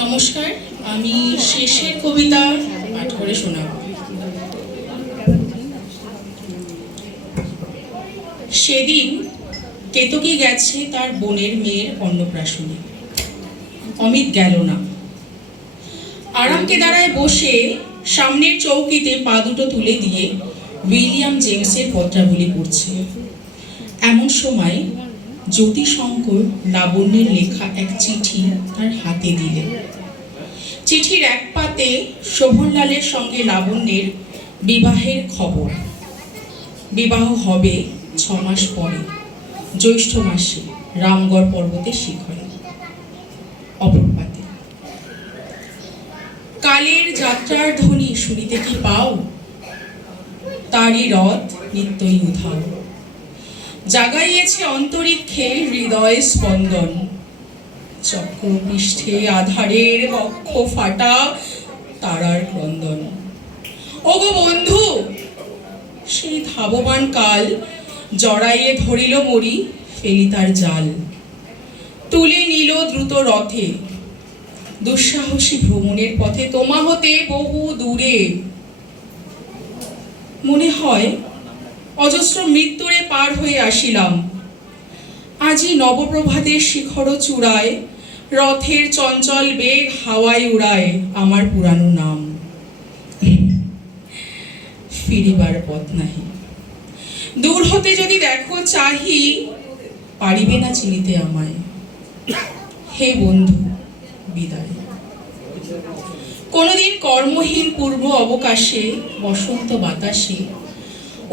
নমস্কার, আমি শেষের কবিতা পাঠ করে শোনাব। সেদিন কেতকী গেছে তার বোনের মেয়ের অন্নপ্রাশনে। অমিত গেল না। আরামকে দাঁড়ায় বসে সামনের চৌকিতে পা দুটো তুলে দিয়ে উইলিয়াম জেমসের পত্রাবলী পড়ছে। এমন সময় জ্যোতিশঙ্কর লাবণ্যের লেখা এক চিঠি তার হাতে দিলেন। চিঠির এক পাতে শোভনলালের সঙ্গে লাবণ্যের বিবাহের খবর। বিবাহ হবে 6 মাস পরে, জ্যৈষ্ঠ মাসে, রামগড় পর্বতের শিখরে। অপর পাতে, কালের যাত্রার ধ্বনি শুনিতে কি পাও, তারই রথ নিত্যই উধাও। জাগাইয়েছে অন্তরিক্ষে হৃদয় স্পন্দন, চক্রপৃষ্ঠে আধারের বক্ষ ফাটা তারার ক্রন্দন। ওগো বন্ধু, সেই ধাবমান কাল জড়াইয়ে ধরিল মরি, ফেলি তার জাল। তুলে নিল দ্রুত রথে, দুঃসাহসী ভ্রমণের পথে তোমা হতে বহু দূরে। মনে হয় অজস্র মৃত্যুরে পার হয়ে আসিলাম। আজি নবপ্রভাতের শিখর চূড়ায় রথের চঞ্চল বেগ হাওয়ায় উড়ায় আমার পুরানো নাম। ফিরিবার পথ নাহি, দূর হতে যদি দেখো চাহি, পারিবে না চিনিতে আমায়। হে বন্ধু, বিদায়। কোনদিন কর্মহীন পূর্ব অবকাশে বসন্ত বাতাসে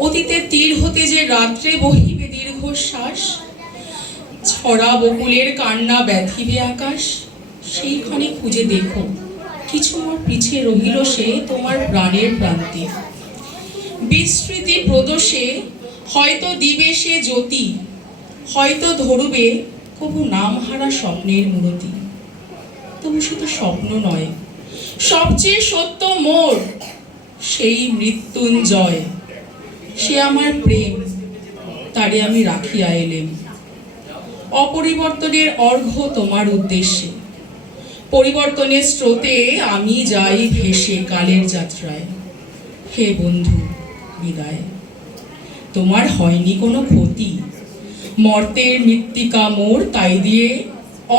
অতীতের তীর হতে যে রাত্রে বহিবে দীর্ঘশ্বাস, ছড়া বকুলের কান্না ব্যথিবে আকাশ, সেইখানে খুঁজে দেখো কিছু মোর পিছে রহিল সে তোমার প্রাণের প্রান্তে। বিস্মৃতি প্রদোষে হয়তো দিবে সে জ্যোতি, হয়তো ধরবে কবু নামহারা স্বপ্নের মূরতি। তবু শুধু স্বপ্ন নয়, সবচেয়ে সত্য মোর সেই মৃত্যুঞ্জয়। সে আমার প্রেম, তারে আমি রাখিয়া এলেম। অপরিবর্তনের অর্ঘ্য তোমার উদ্দেশ্যে, পরিবর্তনের স্রোতে আমি যাই ভেসে কালের যাত্রায়। হে বন্ধু, বিদায়। তোমার হয়নি কোনো ক্ষতি, মর্তের মৃত্তিকা মোর, তাই দিয়ে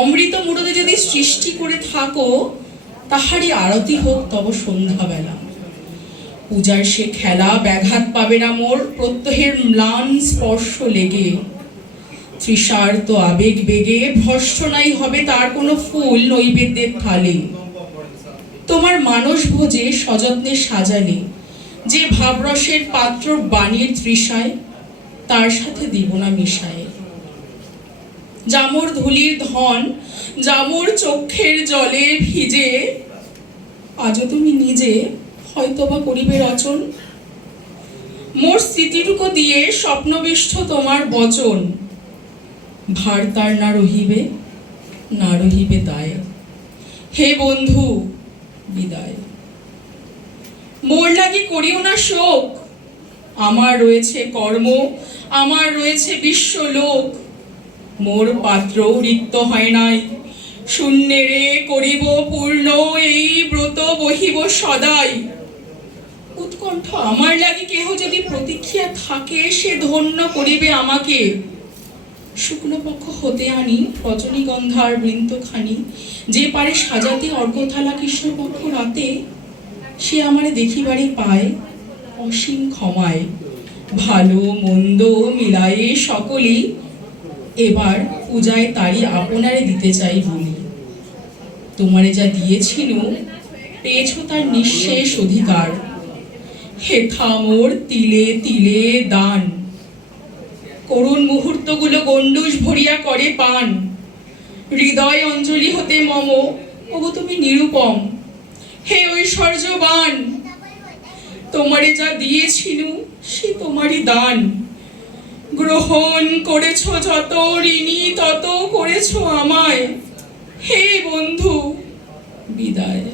অমৃত মুরতে যদি সৃষ্টি করে থাকো, তাহারই আরতি হোক তব সন্ধ্যাবেলা। পূজার সে খেলা ব্যাঘাত পাবে না মোর প্রত্যহের ম্লান স্পর্শ লেগে। তৃষার্ত আবেগ বেগে ভর্ৎসনাই হবে তার কোনো ফুল নৈবেদ্যের থালে। তোমার মানস ভোজে সযত্নে সাজালে যে ভাবরসের পাত্র বাণীর তৃষায়, তার সাথে দিব না মিশায়। জামর ধুলির ধন, জামর চক্ষের জলে ভিজে, আজও তুমি নিজে হয়তোবা করিবে রচন। মোর স্মৃতিটুকু দিয়ে স্বপ্নবিষ্ঠ তোমার বচন, ভার তার না রহিবে, না রহিবে দায়। হে বন্ধু, বিদায়। মোর লাগি করিও না শোক, আমার রয়েছে কর্ম, আমার রয়েছে বিশ্বলোক। মোর পাত্র রিক্ত হয় নাই, শূন্যেরে করিব পূর্ণ, এই ব্রত বহিব সদাই। উৎকণ্ঠ আমার লাগি কেহ যদি প্রতীক্ষা থাকে, সে ধন্য করিবে আমাকে। শুক্লপক্ষ হতে আনি রজনীগন্ধার বৃন্তখানি, যে পারে সাজাতে অর্ঘ্যথালা কৃষ্ণপক্ষ রাতে, সে আমারে দেখিবারে পায় অসীম ক্ষমায়। ভালো মন্দ মিলায়ে সকলেই এবার পূজায় তারি আপনারে দিতে চাই বলি। তোমারে যা দিয়েছিল পেয়েছ তার নিঃশেষ অধিকার। হেথা মোর তিলে তিলে দান, করুণ মুহূর্তগুলো গণ্ডূষ ভরিয়া করে পান। হৃদয় অঞ্জলি হতে মম, ওগো তুমি নিরুপম। হে ঐশ্বর্যবান, তোমারে যা দিয়েছিল সে তোমারই দান। গ্রহণ করেছ যত, ঋণী তত করেছ আমায়। হে বন্ধু, বিদায়।